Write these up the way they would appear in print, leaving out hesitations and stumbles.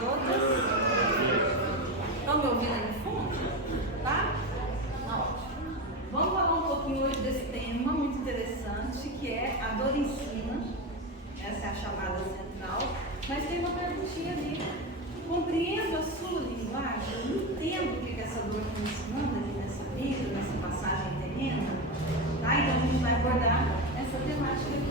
todas. Estão me ouvindo aí no fundo? Tá? Ótimo. Vamos falar um pouquinho hoje desse tema muito interessante, que é a dor ensina. Essa é a chamada central. Mas tem uma perguntinha ali. Compreendo a sua linguagem? Eu entendo o que essa dor está ensinando ali nessa vida, nessa passagem terrena. Tá? Então a gente vai abordar essa temática aqui.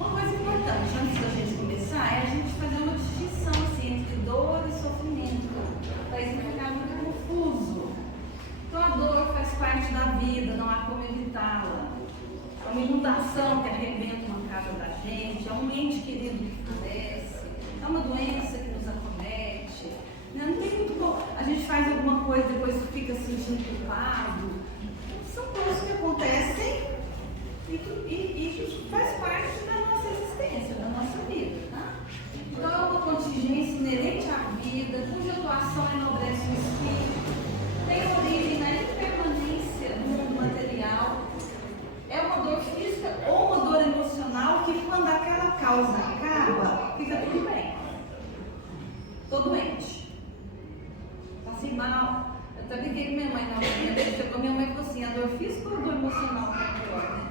Uma coisa importante, antes da gente começar, é a gente fazer uma distinção assim, entre dor e sofrimento, para isso não ficar muito confuso. Então a dor faz parte da vida, não há como evitá-la. É uma inundação que arrebenta uma casa da gente, é um ente querido que falece, é uma doença que nos acomete. Não tem muito bom. A gente faz alguma coisa e depois fica se sentindo culpado. São coisas que acontecem e que faz parte da nossa existência, da nossa vida. Tá? Então é uma contingência inerente à vida, cuja atuação enobrece o espírito, tem origem na impermanência do mundo material. É uma dor física ou uma dor emocional que, quando aquela causa acaba, fica tudo bem. Estou doente. Passei mal. Eu até brinquei com minha mãe na hora. Chegou minha mãe e falou assim: a dor física ou a dor emocional que é pior, né?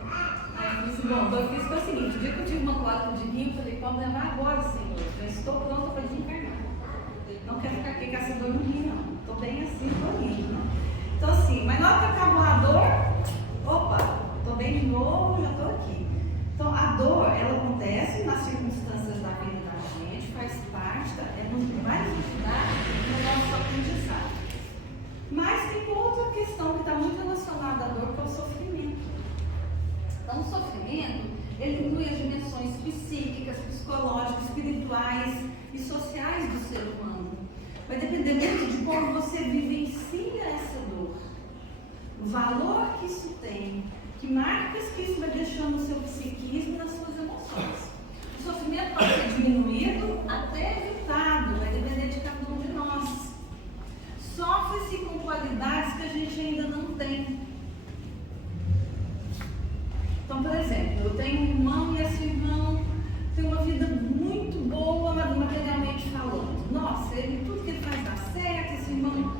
Aí eu falei assim: bom, dor física é o seguinte: o dia que eu tive uma cólica de rim, eu falei: pode levar agora, Senhor. Já estou pronta para desencarnar. Não quero ficar aqui com essa dor no rim, não. Estou bem assim, estou indo. Né? Então, assim, mas na hora que acabou a dor, opa! Estou bem de novo, já estou aqui. Então, a dor, ela acontece nas circunstâncias da vida da gente, faz parte, vai nos ajudar no nosso aprendizado. Mas tem outra questão que está muito relacionada à dor, que é o sofrimento. Então, o sofrimento, ele inclui as dimensões psíquicas, psicológicas, espirituais e sociais do ser humano. Vai depender muito de como você vivencia essa dor, o valor que isso tem, que marcas que isso vai deixando no seu psiquismo e nas suas emoções. O sofrimento pode ser diminuído até evitado, vai depender de cada um de nós. Sofre-se com qualidades que a gente ainda não tem. Então, por exemplo, eu tenho um irmão e esse irmão tem uma vida muito boa, materialmente falando. Nossa, tudo que ele faz dá certo, esse irmão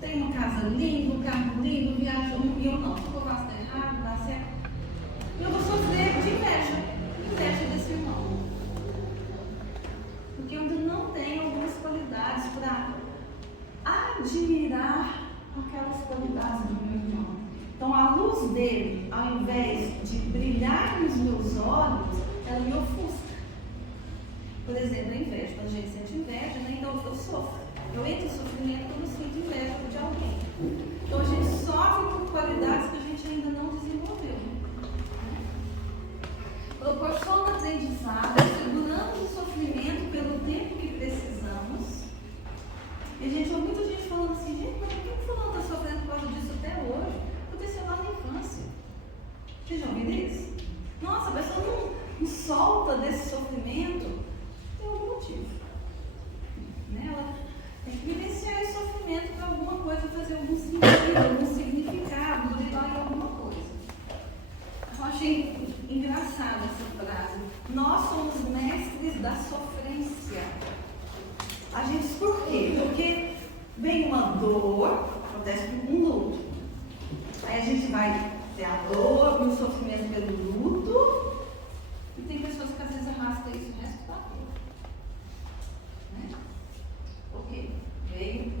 tem uma casa linda, um carro lindo, viaja, e eu não, tudo que eu faço dá errado, dá certo. Eu vou sofrer de inveja desse irmão. Porque eu ainda não tenho algumas qualidades para admirar aquelas qualidades do meu irmão. Então a luz dele, ao invés de brilhar nos meus olhos, ela me ofusca. Por exemplo, a inveja. Quando a gente sente inveja, né? Então eu sofro. Eu entro em sofrimento quando eu sinto inveja de alguém. Então a gente sofre por qualidades que a gente ainda não desenvolveu. Proporciona aprendizado, seguramos o sofrimento pelo tempo que precisamos. E a gente ouve muita gente falando assim: gente, mas por que o fulano está sofrendo por causa disso até hoje? Aconteceu lá na infância. Vocês já ouviram isso? Nossa, a pessoa não solta desse sofrimento, tem algum motivo. Né? Ela tem que vivenciar esse sofrimento para alguma coisa fazer algum sentido, algum significado, derivar em alguma coisa. Eu achei engraçada essa frase. Nós somos mestres da sofrência. A gente, por quê? Porque vem uma dor, acontece um luto. Aí a gente vai ter a dor e o sofrimento pelo luto. E tem pessoas que às vezes arrastam isso o resto da vida. Né? Ok, veio.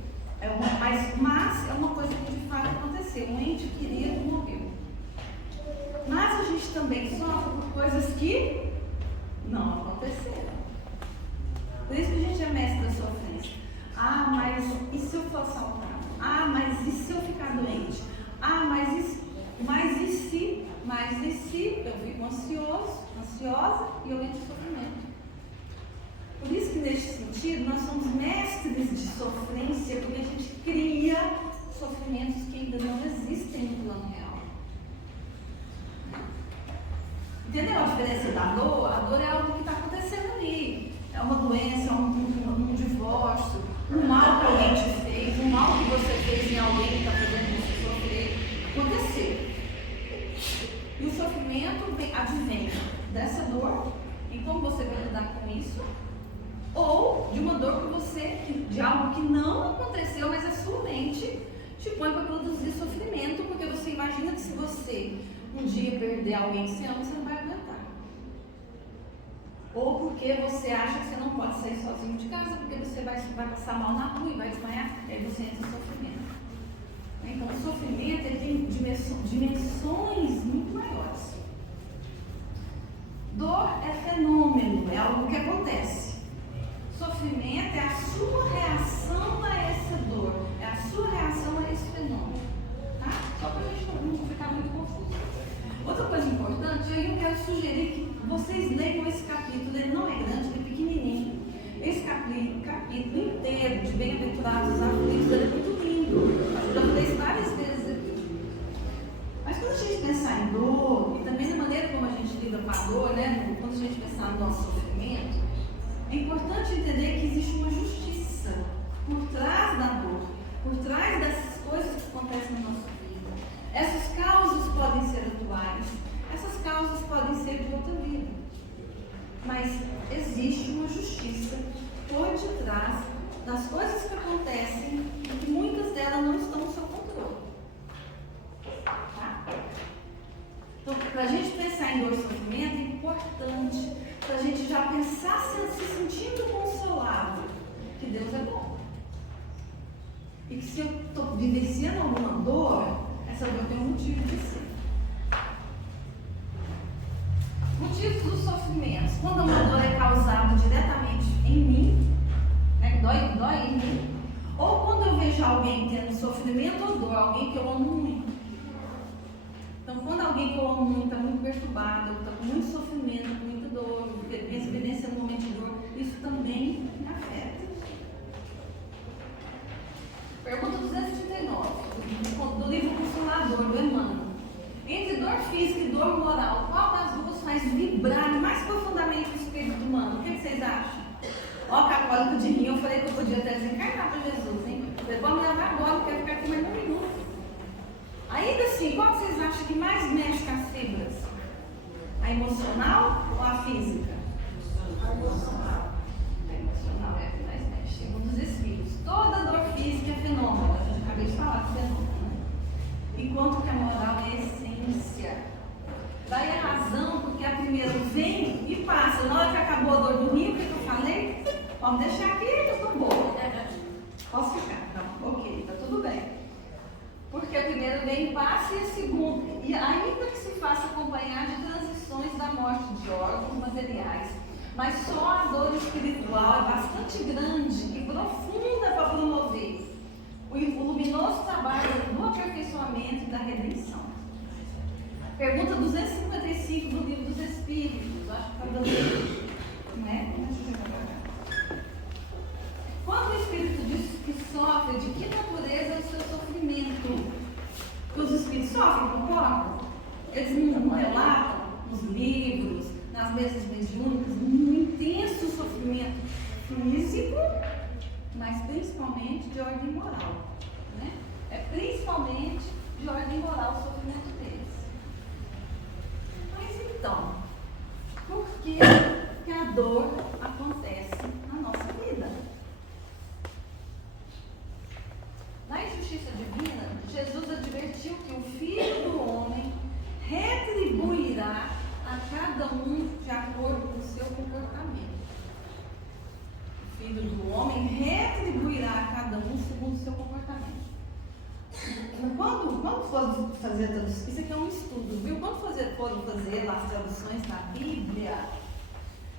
Mas é uma coisa que de fato aconteceu. Um ente querido morreu. Mas a gente também sofre por coisas que não aconteceram. Por isso que a gente é mestre da sofrência. Ah, mas e se eu for assaltado? Ah, mas e se eu ficar doente? Ah, mas e se eu fico ansiosa e eu entro em sofrimento. Por isso que neste sentido nós somos mestres de sofrência, porque a gente cria sofrimentos que ainda não existem no plano real. Entendeu a diferença da dor? A dor é algo que está acontecendo ali. É uma doença, um divórcio, um mal que alguém te fez, um mal que você fez em alguém que está fazendo você sofrer. Aconteceu. E o sofrimento advém dessa dor. E como você vai lidar com isso? de uma dor de algo que não aconteceu, mas a sua mente te põe para produzir sofrimento, porque você imagina que se você um dia perder alguém que você ama, você não vai aguentar. Ou porque você acha que você não pode sair sozinho de casa, porque você vai passar mal na rua e vai desmaiar, e aí você entra em sofrimento. Então, o sofrimento ele tem dimensões muito maiores. Dor é fenômeno, é algo que acontece. Sofrimento é a sua reação a essa dor, é a sua reação a esse fenômeno. Tá? Só para a gente não ficar muito confuso. Outra coisa importante, aí eu quero sugerir que vocês leiam esse capítulo. Ele não é grande, ele é pequenininho. Esse capítulo inteiro de Bem-aventurados os aflitos, ele é muito lindo. Eu já falei isso várias vezes aqui. Mas quando a gente pensar em dor, e também na maneira como a gente lida com a dor, né? Quando a gente pensar no nosso sofrimento, é importante entender que existe uma justiça por trás da dor, por trás dessas coisas que acontecem na nossa vida. Essas causas podem ser atuais, essas causas podem ser de outra vida. Mas existe uma justiça por detrás das coisas que acontecem e que muitas delas não estão no seu controle. Tá? Então, para a gente pensar em dor e sofrimento, é importante para a gente já pensar se sentindo consolado, que Deus é bom. E que se eu estou vivenciando alguma dor, essa dor tem um motivo de ser. Motivos dos sofrimentos. Quando uma dor é causada diretamente em mim, né, dói em mim, ou quando eu vejo alguém tendo sofrimento ou dor, alguém que eu amo muito. Então, quando alguém que eu amo muito está muito perturbado, está com muito sofrimento, com muita dor, vivenciando um momento de dor, isso também me afeta. Pergunta 239, do livro Consolador, do Emmanuel. Entre dor física e dor moral, qual das duas faz vibrar mais profundamente o espírito humano? O que vocês acham? Ó, católico de mim, eu falei que eu podia até desencarnar para Jesus, hein? Eu falei, vamos me levar agora, eu quero ficar aqui mais um minuto. Ainda assim, qual vocês acham que mais mexe com as fibras? A emocional ou a física? A emocional. A emocional é a que mais mexe, segundo os espíritos. Toda dor física é fenômeno, a gente acabei de falar de fenômeno, né? Enquanto que a moral é essência. Daí a razão, porque a primeira vem e passa. Na hora que acabou a dor do rio, o que eu falei? Vamos deixar aqui, eu estou boa. Posso ficar? Não, ok, está tudo bem. Porque a primeira vem e passa e a segunda. E ainda que se faça acompanhar de transições da morte de órgãos materiais, mas só a dor espiritual é bastante grande e profunda para promover o luminoso trabalho do aperfeiçoamento e da redenção. Pergunta 255 do Livro dos Espíritos. Acho que está dando, né? Quando o Espírito diz que sofre, de que natureza é o seu sofrimento? Que os Espíritos sofrem, concordam? Eles não relatam nos livros, nas mesas mediúnicas, um intenso sofrimento físico, mas principalmente de ordem moral. Né? É principalmente de ordem moral o sofrimento deles. Mas então, por que a dor acontece na nossa vida? Na injustiça divina, Jesus advertiu que o Filho do Homem retribuirá a cada um de acordo com o seu comportamento. O Filho do Homem retribuirá a cada um segundo o seu comportamento. Quando for fazer tradução, isso aqui é um estudo, viu? Quando foram fazer as traduções na Bíblia,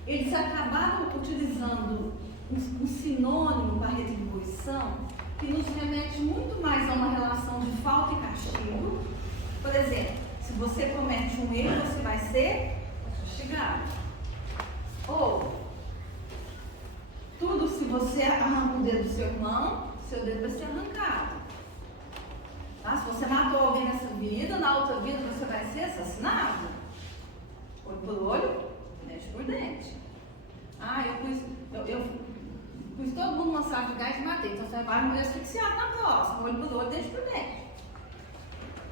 eles acabaram utilizando um sinônimo para retribuição que nos remete muito mais a uma relação de falta e castigo. Por exemplo, se você comete um erro, você vai ser castigado. Ou, tudo, se você arranca o dedo do seu irmão, seu dedo vai ser arrancado. Tá? Se você matou alguém nessa vida, na outra vida você vai ser assassinado. Olho por olho, dente por dente. Ah, eu pus todo mundo numa sala de gás e matei. Então você vai morrer asfixiado na próxima. Olho por olho, dente por dente.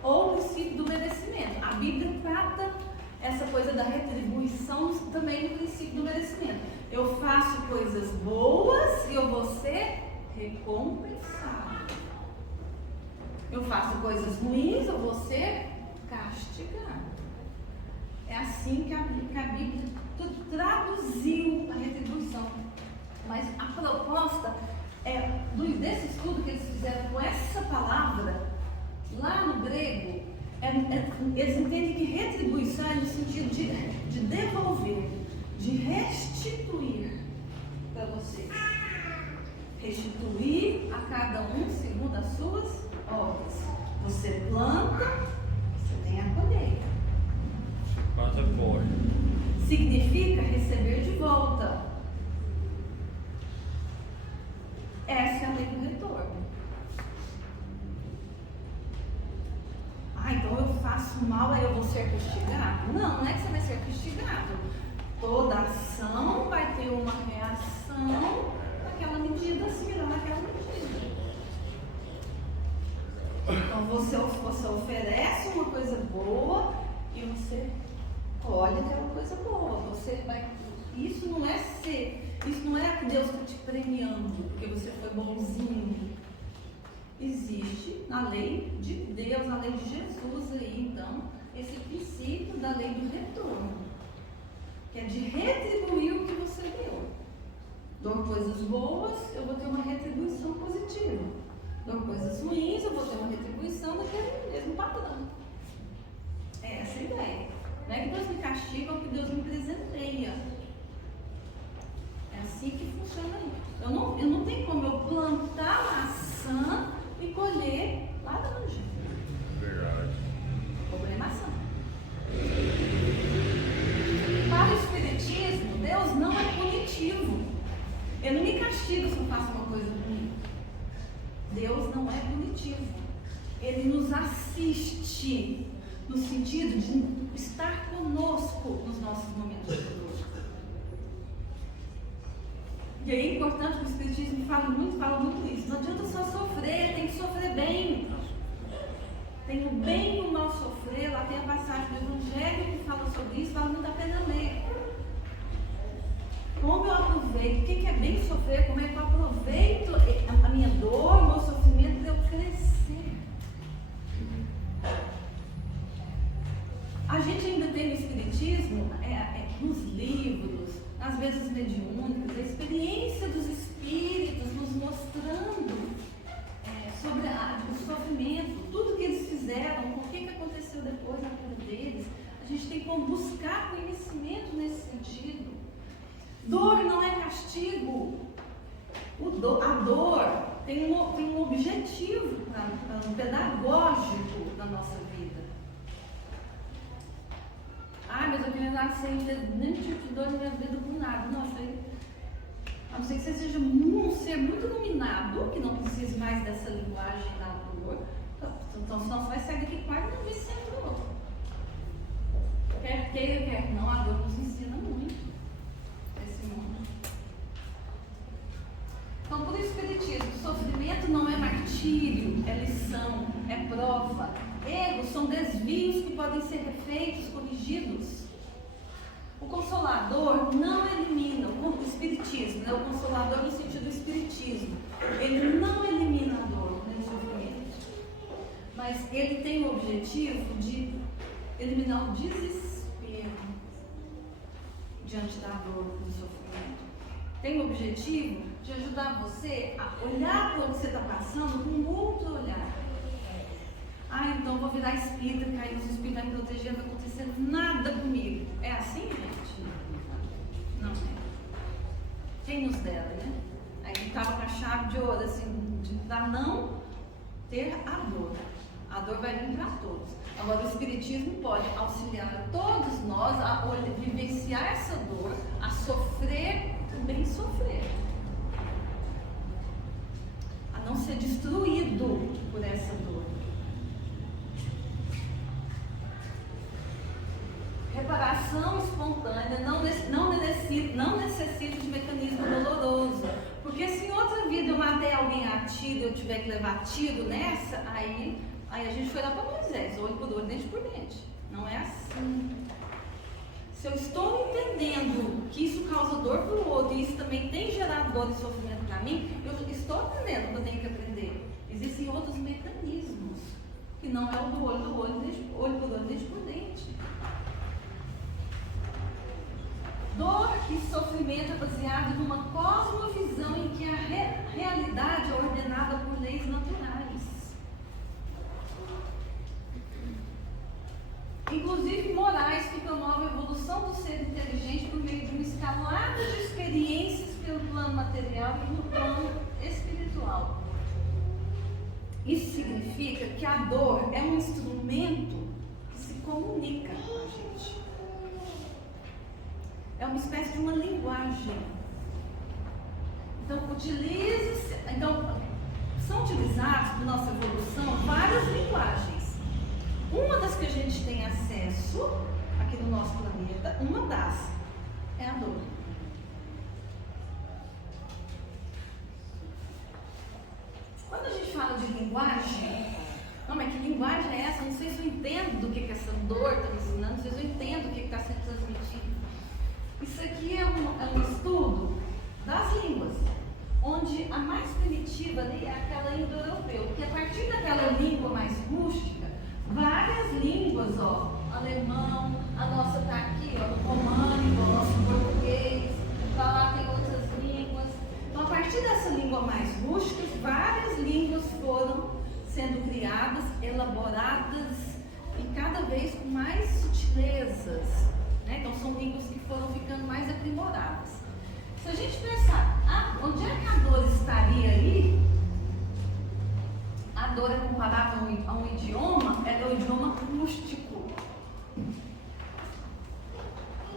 Ou o princípio do merecimento. A Bíblia trata essa coisa da retribuição também no princípio do merecimento. Eu faço coisas boas eu vou ser recompensado. Eu faço coisas ruins, eu vou ser castigado. É assim que a Bíblia traduziu a retribuição. Mas a proposta desse estudo que eles fizeram com essa palavra, lá no grego, eles entendem que retribuição é no sentido de devolver, de restituir para vocês. Restituir a cada um segundo as suas obras. Você planta, você tem a colheita. Planta colhe. Significa receber de volta. Essa é a lei do retorno. Então eu faço mal, aí eu vou ser castigado? Não é que você vai ser castigado. Toda ação vai ter uma reação naquela medida, similar naquela medida. Então você oferece uma coisa boa e você colhe aquela coisa boa. Isso não é que Deus está te premiando porque você foi bonzinho. Existe na lei de Deus, na lei de Jesus aí, então, esse princípio da lei do retorno, que é de retribuir o que você deu. Dou coisas boas, eu vou ter uma retribuição positiva. Dou coisas ruins, eu vou ter uma retribuição daquele mesmo padrão. É essa a ideia. Não é que Deus me castiga ou que Deus me presenteia. É assim que funciona aí. Eu não tenho como eu plantar maçã e colher laranja. Verdade. O problema é maçã. Para o Espiritismo, Deus não é punitivo. Ele não me castiga se eu faço uma coisa ruim. Deus não é punitivo. Ele nos assiste no sentido de estar conosco nos nossos momentos de dor. E aí é importante que o Espiritismo fala muito isso. Não adianta só sofrer, tem que sofrer bem. Tem o bem e o mal sofrer. Lá tem a passagem do Evangelho que fala sobre isso, vale muito a pena ler. Como eu aproveito, o que é bem sofrer, como é que eu aproveito a minha dor, o meu sofrimento para eu crescer. A gente ainda tem no Espiritismo, nos livros, nas vezes mediúnicas, a experiência dos espíritos nos mostrando sobre o sofrimento, tudo que eles fizeram, o que aconteceu depois na vida deles. A gente tem como buscar conhecimento nesse sentido. Dor não é castigo. A dor tem um objetivo um pedagógico na nossa vida. Mas eu queria nascer nem tipo de dor na minha vida com nada. Nossa, a não ser que você seja um ser muito iluminado, que não precise mais dessa linguagem da dor. Então, senão você vai sair daqui quase não sem dor. Quer queira, quer não, a dor nos ensina muito. Então, por isso que ele diz, o sofrimento não é martírio, é lição, é prova. Erros são desvios que podem ser refeitos, corrigidos. O Consolador não elimina, o Espiritismo, o Consolador no sentido do Espiritismo, ele não elimina a dor, nem o sofrimento, mas ele tem o objetivo de eliminar o desespero diante da dor, do sofrimento. Tem o objetivo de ajudar você a olhar para o que você está passando com um outro olhar. Então eu vou virar espírita, que aí os espíritos vão me proteger, não vai acontecer nada comigo. É assim, gente? Não é. Quem nos dera, né? Aí ele estava com a chave de ouro, assim, para não ter a dor. A dor vai vir para todos. Agora o Espiritismo pode auxiliar todos nós a vivenciar essa dor, a sofrer, também sofrer. A não ser destruído por essa dor. Reparação espontânea não necessita de mecanismo doloroso. Porque se em outra vida eu matei alguém a tiro e eu tiver que levar tiro nessa, aí a gente foi lá para Moisés, olho por olho, dente por dente. Não é assim. Se eu estou entendendo que isso causa dor para o outro e isso também tem gerado dor e sofrimento para mim, mim, eu estou aprendendo o que eu tenho que aprender. Existem outros mecanismos, que não é o do olho por olho, dente por dente. Dor e sofrimento é baseado numa cosmovisão em que a realidade é ordenada por leis naturais, inclusive morais, que promovem a evolução do ser inteligente por meio de uma escalada de experiências pelo plano material e no plano espiritual. Isso significa que a dor é um instrumento que se comunica com a gente. É uma espécie de uma linguagem. Então, são utilizadas por nossa evolução várias linguagens. Uma das que a gente tem acesso aqui no nosso planeta, uma das, é a dor. Quando a gente fala de linguagem, não, mas que linguagem é essa? Não sei se eu entendo do que essa dor está me ensinando, não sei se eu entendo o que está sendo transmitido. Isso aqui é um estudo das línguas, onde a mais primitiva ali é aquela indo-europeu, porque a partir daquela língua mais rústica, várias línguas, alemão, a nossa está aqui, o românico, o nosso português, lá tem outras línguas. Então, a partir dessa língua mais rústica, várias línguas foram sendo criadas, elaboradas e cada vez com mais sutilezas. Então, são línguas que foram ficando mais aprimoradas. Se a gente pensar, onde é que a dor estaria aí? A dor é comparável a um idioma, é o idioma rústico.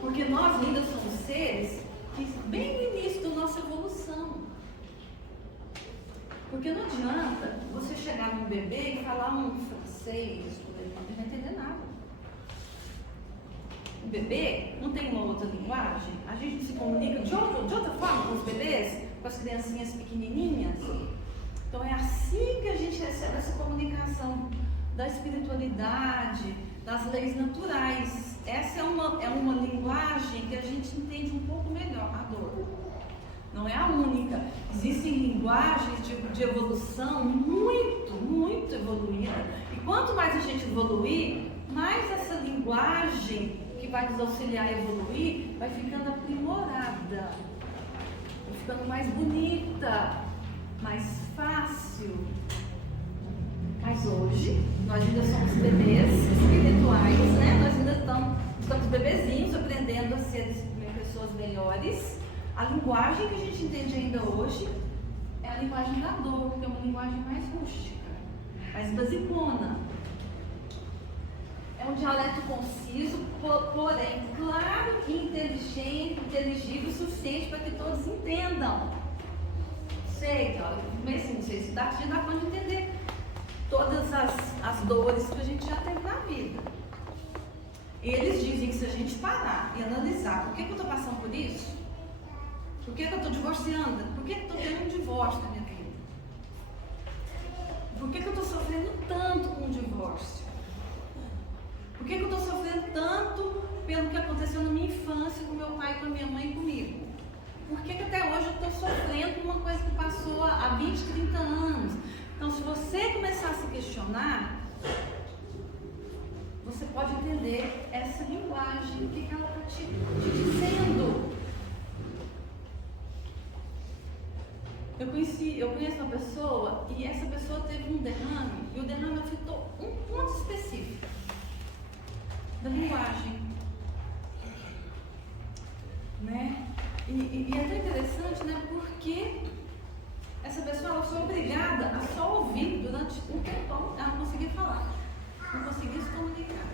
Porque nós ainda somos seres que, bem no início da nossa evolução. Porque não adianta você chegar num bebê e falar um francês, ele não vai entender nada. O bebê não tem uma outra linguagem, a gente se comunica de outra forma com os bebês, com as criancinhas pequenininhas. Então é assim que a gente recebe essa comunicação da espiritualidade, das leis naturais. Essa é uma linguagem que a gente entende um pouco melhor, a dor. Não é a única. Existem linguagens de evolução muito evoluída. E quanto mais a gente evoluir, mais essa linguagem que vai nos auxiliar a evoluir, vai ficando aprimorada, vai ficando mais bonita, mais fácil. Mas hoje, nós ainda somos bebês espirituais, né? Nós ainda estamos bebezinhos, aprendendo a ser pessoas melhores. A linguagem que a gente entende ainda hoje é a linguagem da dor, que é uma linguagem mais rústica, mais basicona. É um dialeto conciso, porém claro e inteligível o suficiente para que todos entendam. Não sei se dá conta de entender todas as dores que a gente já teve na vida. Eles dizem que se a gente parar e analisar por que eu estou passando por isso, por que eu estou divorciando, por que eu estou tendo um divórcio na minha vida, por que eu estou sofrendo tanto com o divórcio, por que eu estou sofrendo tanto pelo que aconteceu na minha infância com meu pai, com a minha mãe e comigo? Por que até hoje eu estou sofrendo por uma coisa que passou há 20, 30 anos? Então, se você começar a se questionar, você pode entender essa linguagem, o que ela está te dizendo. Eu conheço uma pessoa e essa pessoa teve um derrame, e o derrame afetou um ponto específico da linguagem, né? E é tão interessante, né? Porque essa pessoa ela foi obrigada a só ouvir durante um tempão, ela não conseguia falar, não conseguia se comunicar.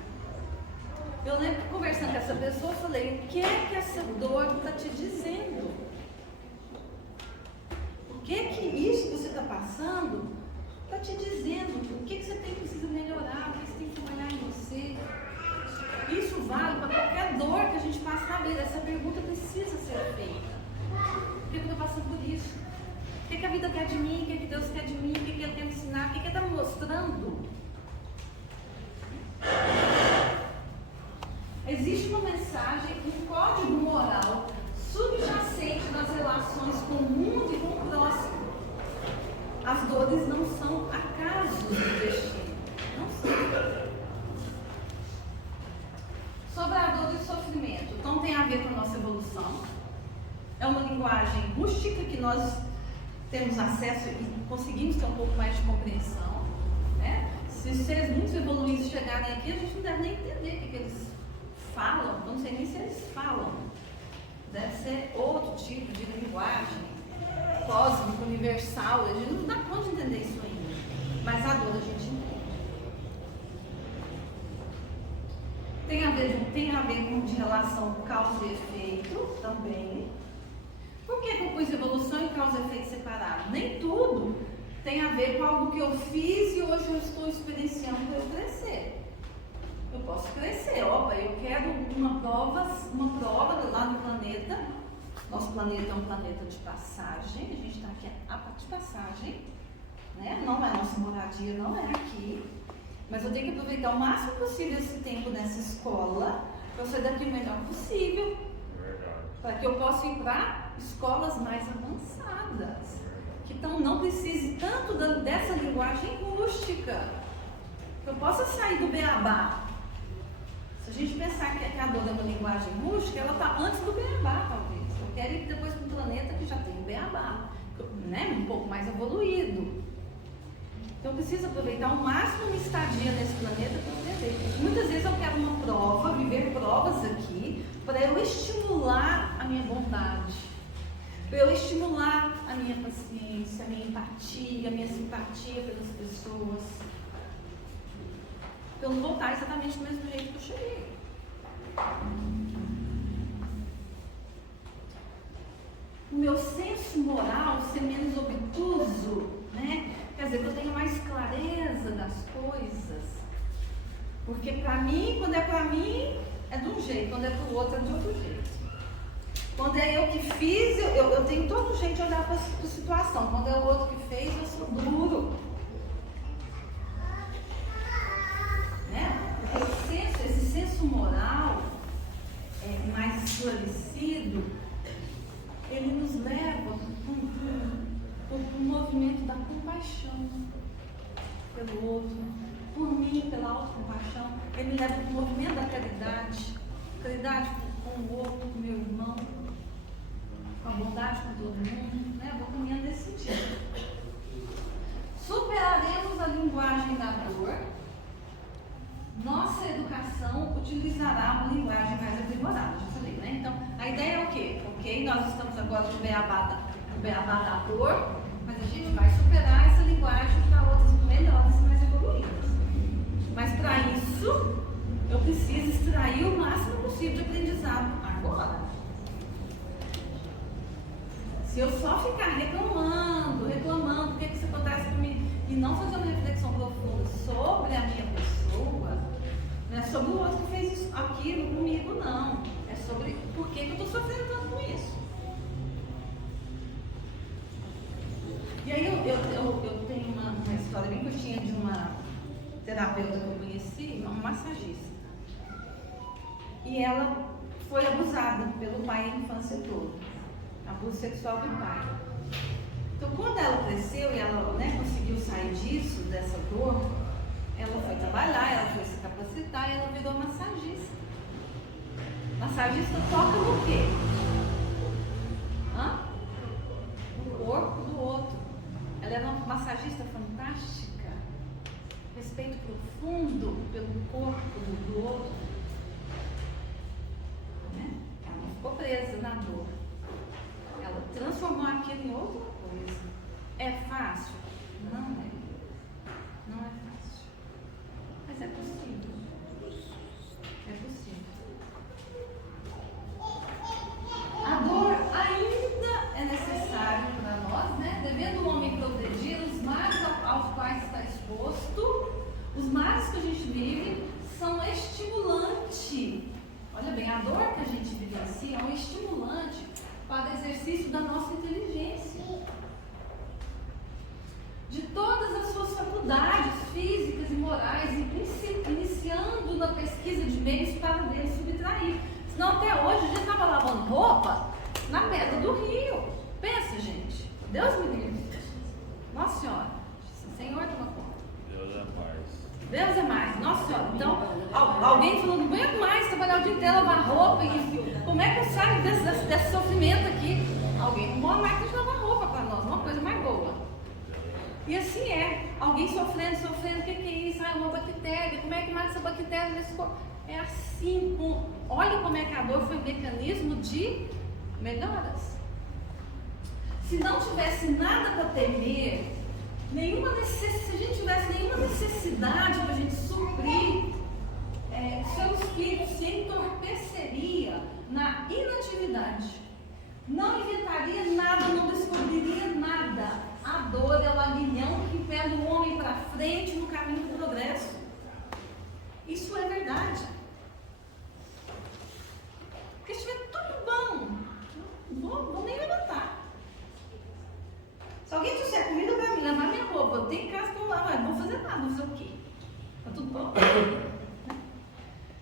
Eu lembro que conversando com essa pessoa, eu falei, o que é que essa dor está te dizendo? O que é que isso que você está passando está te dizendo? O que você precisa melhorar? O que você tem que trabalhar em você? Isso vale para qualquer dor que a gente passa na vida. Essa pergunta precisa ser feita. Por que eu estou passando por isso? O que a vida quer de mim? O que Deus quer de mim? O que Ele quer me ensinar? O que Ele está me mostrando? Existe uma mensagem, um código moral subjacente nas relações com o mundo e com o próximo. uma linguagem rústica que nós temos acesso e conseguimos ter um pouco mais de compreensão, né? Se os seres muito evoluídos chegarem aqui, a gente não deve nem entender o que eles falam, eu não sei nem se eles falam. Deve ser outro tipo de linguagem, cósmico, universal, a gente não dá conta de entender isso ainda, mas a dor a gente entende. Tem a ver com de relação causa e efeito também. Por que eu pus evolução e causa e efeito separado? Nem tudo tem a ver com algo que eu fiz e hoje eu estou experienciando para eu crescer. Eu posso crescer, opa, eu quero uma prova lá no planeta. Nosso planeta é um planeta de passagem, a gente está aqui de passagem, né? Não é nossa moradia, não é aqui. Mas eu tenho que aproveitar o máximo possível esse tempo nessa escola para eu sair daqui o melhor possível. Para que eu possa ir para escolas mais avançadas. Que então não precise tanto dessa linguagem rústica. Que eu possa sair do beabá. Se a gente pensar que a dor é uma linguagem rústica, ela está antes do beabá, talvez. Eu quero ir depois para um planeta que já tem o beabá, né? Um pouco mais evoluído. Então eu preciso aproveitar ao máximo uma estadia nesse planeta para entender. Muitas vezes eu quero uma prova, viver provas aqui, para eu estimular a minha bondade, para eu estimular a minha paciência, a minha empatia, a minha simpatia pelas pessoas. Para eu não voltar exatamente do mesmo jeito que eu cheguei. O meu senso moral ser menos obtuso, né? Quer dizer, que eu tenho mais clareza das coisas. Porque para mim, quando é para mim, é de um jeito. Quando é para o outro, é de outro jeito. Quando é eu que fiz, eu tenho todo jeito de olhar para a situação. Quando é o outro que fez, eu sou duro. Né? Porque esse senso moral mais esclarecido, ele nos leva para o movimento da compaixão pelo outro, por mim, pela autocompaixão. Ele me leva para o movimento da caridade com o outro, com o meu irmão, com a bondade com todo mundo, né? Eu vou caminhando nesse sentido. Superaremos a linguagem da dor. Nossa educação utilizará uma linguagem mais aprimorada, já falei, né? Então, a ideia é o quê? Ok, nós estamos agora no beabá da dor, mas a gente vai superar essa linguagem para outras melhores e mais evoluídas. Mas para isso, eu preciso extrair o máximo possível de aprendizado agora. Se eu só ficar reclamando o que isso acontece comigo, e não fazer uma reflexão profunda sobre a minha pessoa, não é sobre o outro que fez aquilo comigo, não. É sobre por que eu estou sofrendo tanto com isso. E aí eu tenho uma história bem curtinha de uma terapeuta que eu conheci, uma massagista. E ela foi abusada pelo pai a infância toda. Abuso sexual do pai. Então quando ela cresceu e ela conseguiu sair disso, dessa dor, ela foi trabalhar, ela foi se capacitar e ela virou massagista. Massagista toca no quê? No corpo do outro. Ela era uma massagista fantástica, respeito profundo pelo corpo do outro. Né? Ela não ficou presa na dor. Ela transformou aquilo em outra coisa. É fácil? Não é. Não é fácil. Mas é possível. É possível. A dor ainda é necessária para nós, né? Devendo o homem progredir, os males aos quais está exposto, os males que a gente vive são estimulantes. Olha bem, a dor que a gente vivencia é um estimulante para o exercício da nossa inteligência. De todas as suas faculdades físicas e morais, iniciando na pesquisa de meios para dele subtrair. Senão até hoje a gente estava lavando roupa na pedra do rio. Pensa, gente. Deus me livre. Nossa Senhora. Senhor toma conta. Deus é mais. Deus é mais. Nossa Senhora. Então, alguém falou, não aguento mais trabalhar o dia inteiro, lavar roupa. E como é que eu saio desse sofrimento aqui? E assim é, alguém sofrendo, o que é isso? Ah, uma bactéria, como é que mata essa bactéria nesse corpo? É assim, olha como é que a dor foi um mecanismo de melhoras. Se não tivesse nada para temer, se a gente tivesse nenhuma necessidade para a gente suprir, seu espírito se entorpeceria na inatividade. Não inventaria nada, não descobriria nada. A dor é o aguilhão que impele o homem para frente no caminho do progresso. Isso é verdade. Porque se estiver tudo bom, vou nem levantar. Se alguém trouxer comida para mim, lavar minha roupa, eu tenho em casa para lavar, não vou fazer nada, vou fazer o quê? Está tudo bom?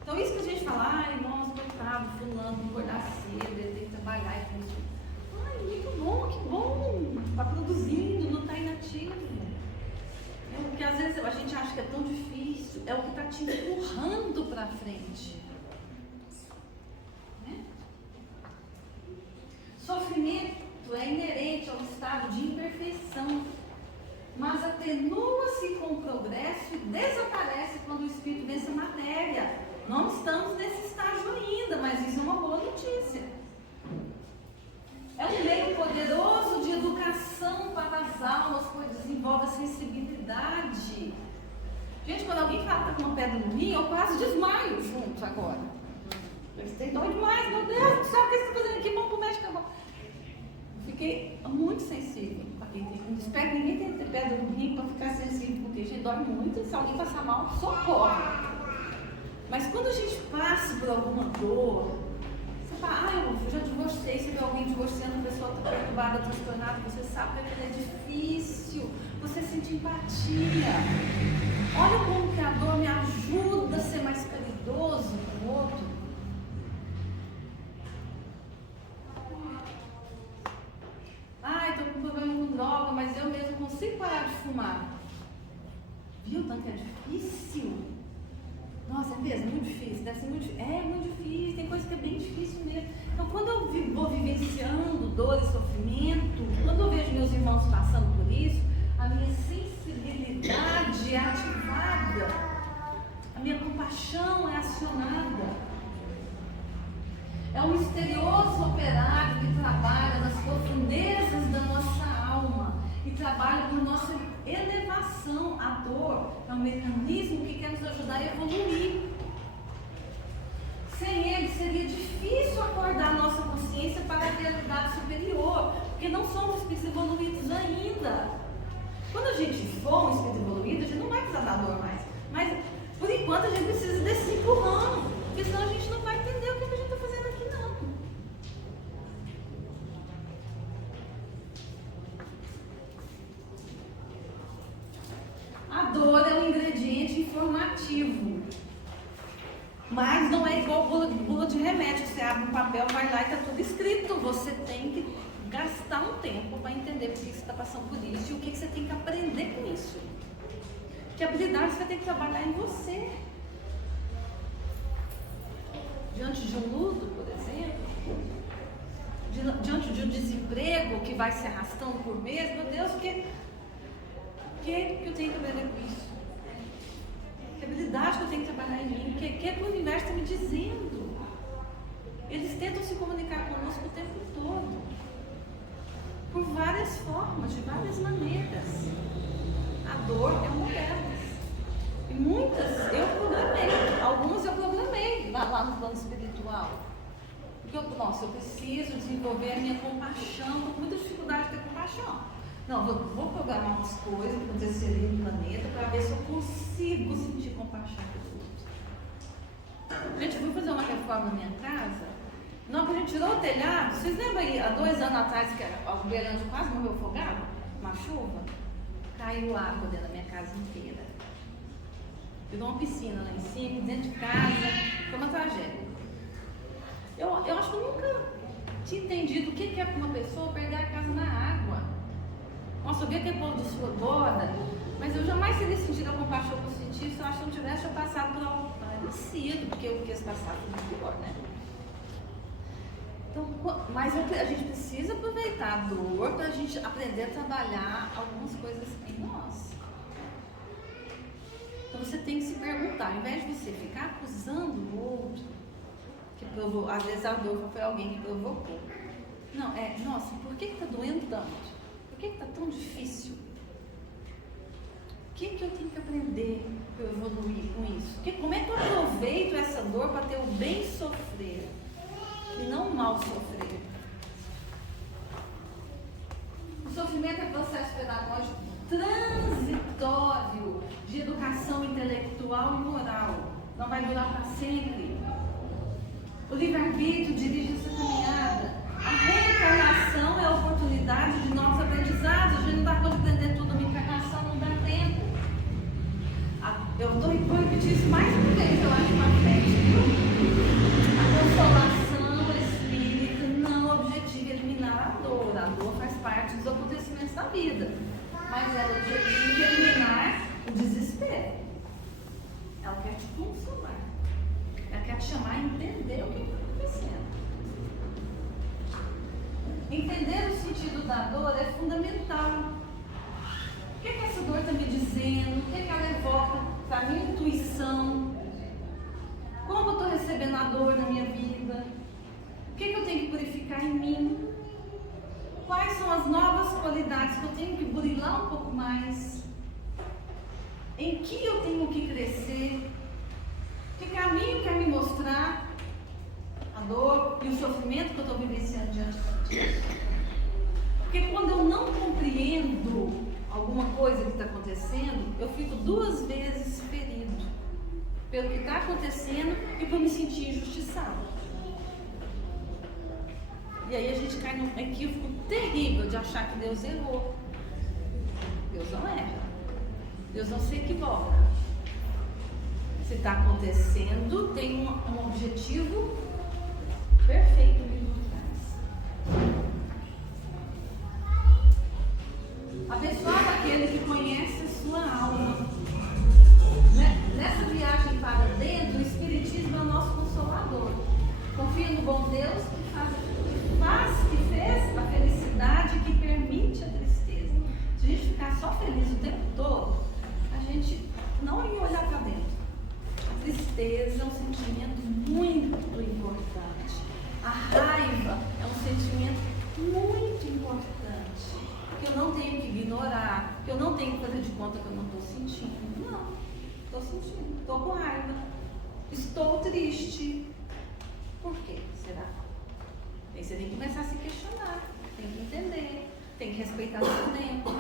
Então isso que a gente fala, ai, nossa, coitado, fulano, vou acordar cedo, ele tem que trabalhar e tem isso. Ai, muito bom, que bom, está produzindo, não está inativo. Porque às vezes a gente acha que é tão difícil, é o que está te empurrando para frente. Né? Sofrimento é inerente ao estado de imperfeição, mas atenua-se com o progresso e desaparece quando o espírito vence a matéria. Não estamos nesse estágio ainda, mas isso é uma boa notícia. É um meio poderoso de educação para as almas, pois desenvolve a sensibilidade. Gente, quando alguém fala que está com uma pedra no rim, eu quase desmaio junto agora. Eles têm dor demais, meu Deus do céu, o que você está fazendo aqui? Vamos para o médico agora. Fiquei muito sensível. Espero que ninguém tenha pedra no rim para ficar sensível, porque a gente dói muito e se alguém passar mal, socorre. Mas quando a gente passa por alguma dor, você fala, eu já divorciei, você vê alguém divorciando, a pessoa está perturbada, transtornada, você sabe que aquilo é difícil, você sente empatia. Olha como que a dor me ajuda a ser mais caridoso com o outro. Estou com problema com droga, mas eu mesmo consigo parar de fumar. Viu tanto que é difícil? Nossa, é mesmo? Muito difícil, deve ser muito difícil. É muito difícil, tem coisa que é bem difícil mesmo. Então, quando eu vou vivenciando dor e sofrimento, quando eu vejo meus irmãos passando por isso, a minha sensibilidade é ativada, a minha compaixão é acionada. É um misterioso operário que trabalha nas profundezas da nossa alma e trabalha por nossa elevação. A dor é um mecanismo que quer nos ajudar a evoluir. Sem ele, seria difícil acordar nossa consciência para a realidade superior, porque não somos espíritos evoluídos ainda. Quando a gente for um espírito evoluído, a gente não vai precisar da dor mais. Mas, por enquanto, a gente precisa desse empurrão, porque senão a gente não vai entender o que a gente está fazendo aqui, não. A dor é um ingrediente informativo, mas não é igual bula de remédio. Você abre um papel, vai lá e está tudo escrito. Você tem que gastar um tempo para entender por que você está passando por isso e o que você tem que aprender com isso. Que habilidade você tem que trabalhar em você. Diante de um luto, por exemplo, diante de um desemprego que vai se arrastando por mês, meu Deus, o que eu tenho que aprender com isso? Que habilidade que eu tenho que trabalhar em mim? O que o universo está me dizendo? Eles tentam se comunicar conosco o tempo todo, por várias formas, de várias maneiras. A dor é uma delas. E muitas eu programei, algumas eu programei lá no plano espiritual. Porque eu preciso desenvolver a minha compaixão, com muita dificuldade de ter compaixão. Não, vou programar umas coisas que aconteceriam no planeta para ver se eu consigo sentir compaixão pelos outros. Gente, eu fui fazer uma reforma na minha casa. Não, quando a gente tirou o telhado, vocês lembram aí, há 2 anos atrás, que o beirante quase morreu afogado? Uma chuva? Caiu água dentro da minha casa inteira. Virou uma piscina lá em cima, dentro de casa. Foi uma tragédia. Eu acho que eu nunca tinha entendido o que é para uma pessoa perder a casa na água. Nossa, eu vi aquele povo de sua borda, mas eu jamais teria sentido a compaixão que eu senti se eu acho que eu não tivesse passado por algo parecido, porque o que eles passaram foi muito pior, né? Então, a gente precisa aproveitar a dor para a gente aprender a trabalhar algumas coisas em nós. Então você tem que se perguntar, ao invés de você ficar acusando o outro, que provocou, às vezes a dor foi alguém que provocou. Não, nossa, por que está doendo tanto? Por que está tão difícil? O que eu tenho que aprender para eu evoluir com isso? Como é que eu aproveito essa dor para ter o bem sofrer e não o mal sofrer? O sofrimento é processo pedagógico transitório de educação intelectual e moral. Não vai durar para sempre. O livre-arbítrio dirige essa caminhada. A reencarnação é a oportunidade de novos aprendizados. A gente não dá conta de aprender tudo numa encarnação, não dá tempo. Eu vou repetir isso mais uma vez, eu acho, na frente. A consolação espírita não objetiva eliminar a dor. A dor faz parte dos acontecimentos da vida. Mas ela objetiva eliminar o desespero. Ela quer te consolar. Ela quer te chamar a entender o que está acontecendo. Entender o sentido da dor é fundamental. O que essa dor está me dizendo? O que ela evoca para a minha intuição? Como eu estou recebendo a dor na minha vida? O que eu tenho que purificar em mim? Quais são as novas qualidades que eu tenho que burilar um pouco mais? Em que eu tenho que crescer? Que caminho quer me mostrar a dor e o sofrimento que eu estou vivenciando diante disso? Porque quando eu não compreendo alguma coisa que está acontecendo, eu fico 2 vezes ferido pelo que está acontecendo e por me sentir injustiçado. E aí a gente cai num equívoco terrível de achar que Deus errou. Deus não erra. Deus não se equivoca. Se está acontecendo, tem um objetivo perfeito por trás. Abençoado aquele que conhece a sua alma. Nessa viagem para dentro, o Espiritismo é o nosso consolador. Confia no bom Deus que fez a felicidade, que permite a tristeza. Se a gente ficar só feliz o tempo todo, a gente não ia olhar para dentro. A tristeza é um sentimento muito importante. A raiva é um sentimento muito importante, que eu não tenho que ignorar, que eu não tenho que fazer de conta que eu não estou sentindo. Não, estou sentindo, estou com raiva, estou triste. Por quê? Será? Aí você tem que começar a se questionar, tem que entender, tem que respeitar o seu tempo.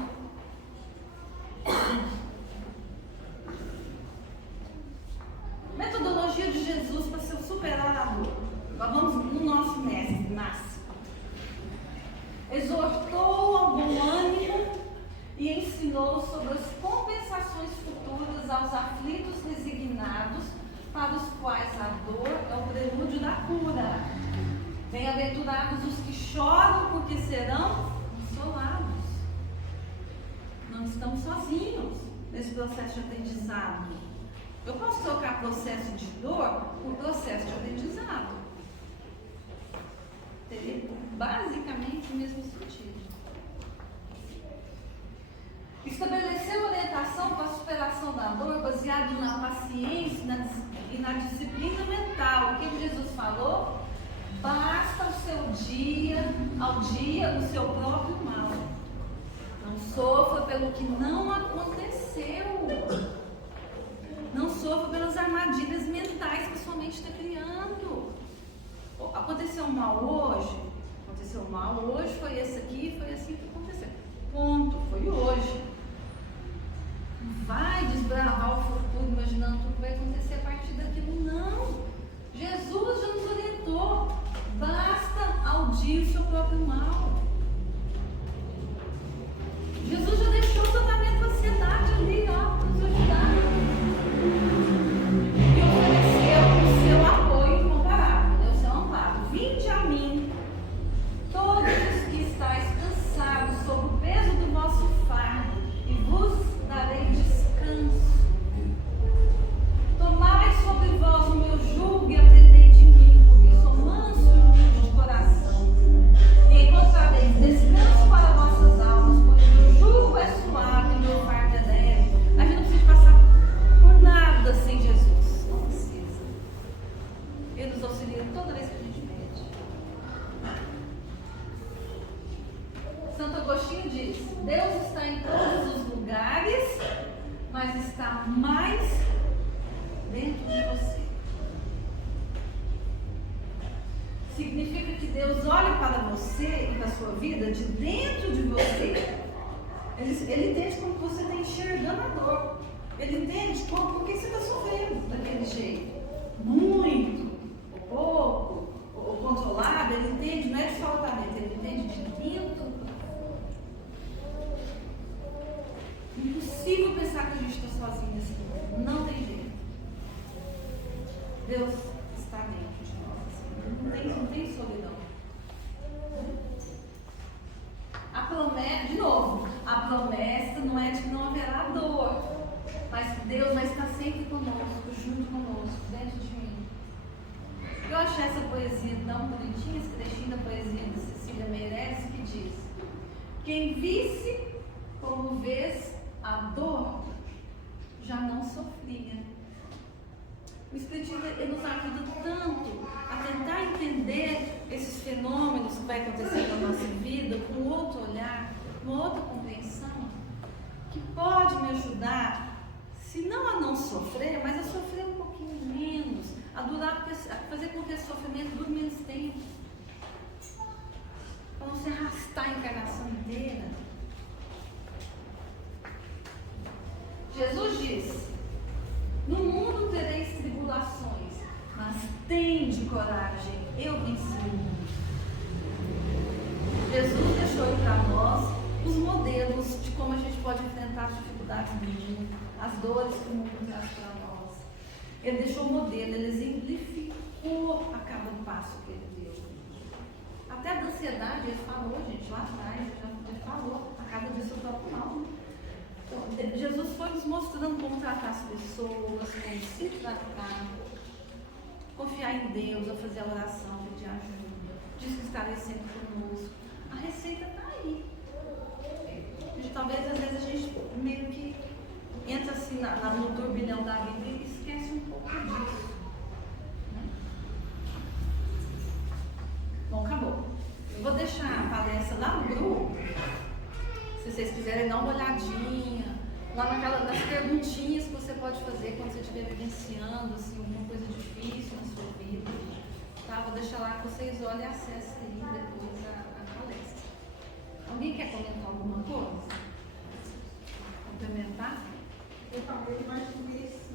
Metodologia de Jesus para ser superar a dor. Agora vamos no nosso mestre, Márcio. Exortou ao bom ânimo e ensinou sobre as compensações futuras aos aflitos resignados, para os quais a dor é o prelúdio da cura. Bem-aventurados os que choram, porque serão consolados. Não estamos sozinhos nesse processo de aprendizado. Eu posso trocar processo de dor por processo de aprendizado. Teria basicamente o mesmo sentido. Estabeleceu orientação para a superação da dor baseado na paciência e na disciplina mental. O que Jesus falou? Basta ao dia o seu próprio mal. Não sofra pelo que não aconteceu. Não sofra pelas armadilhas mentais que sua mente está criando. Aconteceu um mal hoje? Aconteceu um mal hoje, foi esse aqui, foi assim que aconteceu. Ponto, foi hoje. Não vai desbravar o futuro imaginando tudo que vai acontecer a partir daquilo, não. Jesus já nos orientou. Basta ao dia o seu próprio mal. Jesus já deixou o tratamento da ansiedade ali, ó, para nos ajudar. E ofereceu o seu apoio incomparável, o seu amparo. Vinde a mim, todos os que estáis cansados Santo Agostinho diz: Deus está em todos os lugares, mas está mais dentro de você. Significa que Deus olha para você e para a sua vida de dentro de você. Ele entende como você está enxergando a dor. Ele entende por que você está sofrendo daquele jeito. Muito, ou pouco, ou controlado. Ele entende, não é de fora para dentro, ele entende de dentro. Impossível pensar que a gente está sozinho nesse mundo. Não tem jeito. Deus está dentro de nós. Não tem solidão. A promessa, de novo, a promessa não é de que não haverá dor, mas Deus vai estar sempre conosco, junto conosco, dentro de mim. Eu achei essa poesia tão bonitinha, esse trechinho da poesia de Cecília Meirelles, que diz: quem visse como vês a dor, já não sofria. O Espiritismo nos ajuda tanto a tentar entender esses fenômenos que vai acontecer na nossa vida com outro olhar, uma outra compreensão, que pode me ajudar, se não a não sofrer, mas a sofrer um pouquinho menos, a fazer com que esse sofrimento dure menos tempo, para não se arrastar a encarnação inteira. Jesus diz: no mundo tereis tribulações, mas tende coragem, eu venci o mundo. Jesus deixou aí para nós os modelos de como a gente pode enfrentar as dificuldades do mundo, as dores que o mundo traz para nós. Ele deixou o modelo, ele exemplificou a cada passo que ele deu. Até da ansiedade, ele falou, gente, lá atrás, ele falou, a cada dia seu próprio mal. Então, Jesus foi nos mostrando como tratar as pessoas, como se tratar, confiar em Deus, a fazer a oração, pedir ajuda, diz que estarei sempre conosco. A receita está aí. Talvez às vezes a gente meio que entra assim no turbilhão da vida e esquece um pouco disso. Né? Bom, acabou. Eu vou deixar a palestra lá no grupo. Se vocês quiserem dar uma olhadinha, lá nas perguntinhas que você pode fazer quando você estiver vivenciando assim, alguma coisa difícil na sua vida. Tá? Vou deixar lá que vocês olhem e acessem depois a palestra. Alguém quer comentar alguma coisa? Complementar? Eu talvez mais sobre esse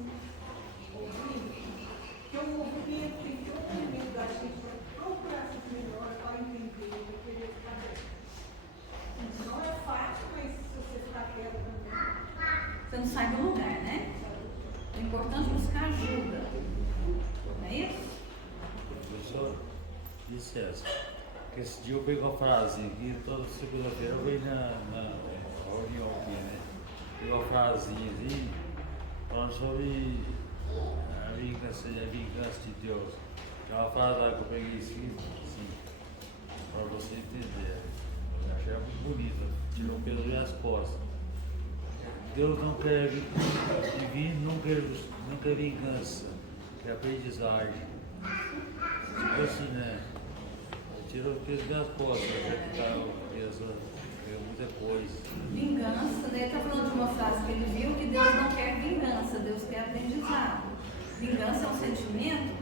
ouvir, que o movimento tem que um momento da gente procurar se melhor para entender o que ele está dentro. Não é fácil, mas se você ficar quieto também. Você não sai do lugar, né? É importante buscar ajuda. Não é isso? Professor, licença. Porque esse dia eu peguei uma frase aqui, toda segunda-feira eu venho na reunião aqui, né? Peguei uma frasinha assim, falando sobre a vingança de Deus. É uma frase lá que eu peguei assim, para você entender. Eu achei muito bonita, tirou o peso das minhas costas. Deus não quer divino, não quer vingança, quer aprendizagem. Tipo assim, né? Tirou o peso das costas, já que tá o peso, muita coisa. Vingança, né? Ele está falando de uma frase que ele viu, que Deus não quer vingança, Deus quer aprendizado. Vingança é um sentimento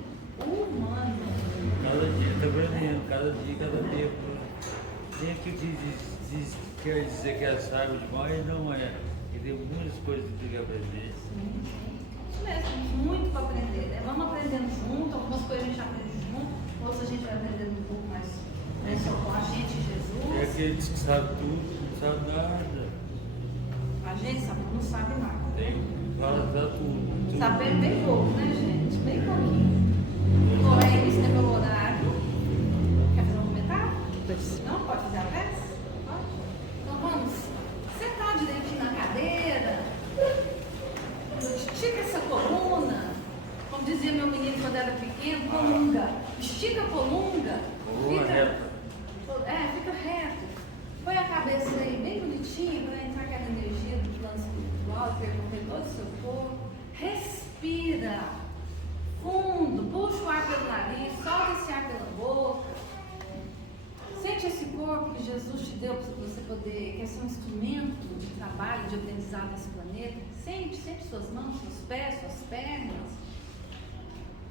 humano. Cada dia está aprendendo, cada dia. Nem que quer dizer que é sábio demais, não é. E tem muitas coisas que tem que aprender. Sim. Isso mesmo, muito para aprender, né? Vamos aprendendo junto, algumas coisas a gente aprende junto, outras a gente vai aprendendo um pouco mais, né, só com a gente e Jesus. É aqueles que sabem tudo, não sabem nada. A gente sabe, não sabe nada. Tem, fala tudo. Sabe bem pouco, né, gente? Bem pouquinho. Bom, é isso, né, meu horário. Quer fazer um comentário? Não? Pode fazer a peça? Pode? Então vamos sentar direitinho na cadeira. Estica essa coluna. Como dizia meu menino quando era pequeno, colunga. Estica a colunga. Coluna reta. Fica reto. Põe a cabeça aí bem bonitinha para entrar aquela energia do plano espiritual, percorrer todo o seu corpo. Respira fundo, puxa o ar pelo nariz, solta esse ar pela boca. Sente esse corpo que Jesus te deu para você poder ser um instrumento de trabalho, de aprendizado nesse planeta. Sente suas mãos, seus pés, suas pernas.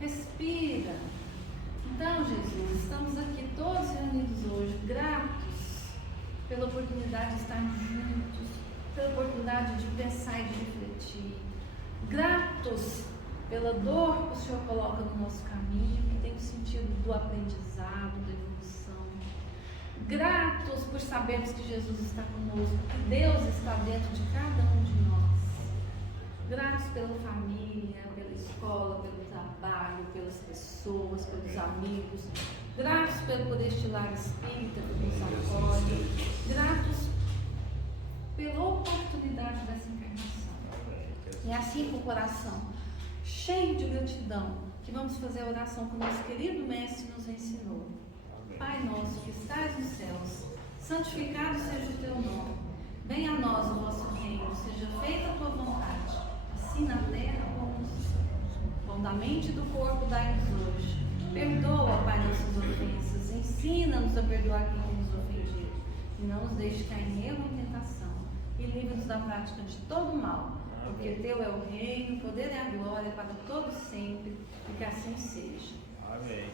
Respira. Então, Jesus, estamos aqui todos reunidos hoje, gratos pela oportunidade de estarmos juntos, pela oportunidade de pensar e de refletir. Gratos pela dor que o Senhor coloca no nosso caminho, que tem o sentido do aprendizado, da evolução. Gratos por sabermos que Jesus está conosco, que Deus está dentro de cada um de nós. Gratos pela família, pela escola, pelo trabalho, pelas pessoas, pelos amigos. Gratos por este lar espírita que nos acolhe. Gratos pela oportunidade dessa encarnação. E assim, com o coração cheio de gratidão, que vamos fazer a oração que o nosso querido Mestre nos ensinou. Pai nosso que estás nos céus, santificado seja o teu nome. Venha a nós o vosso reino, seja feita a tua vontade, assim na terra como no céu. Pão da mente e do corpo dai-nos hoje. Perdoa, Pai, nossas ofensas. Ensina-nos a perdoar quem tem nos ofendido. E não nos deixe cair em erro e tentação. E livra-nos da prática de todo mal. Porque teu é o reino, o poder e a glória para todos sempre. E que assim seja. Amém.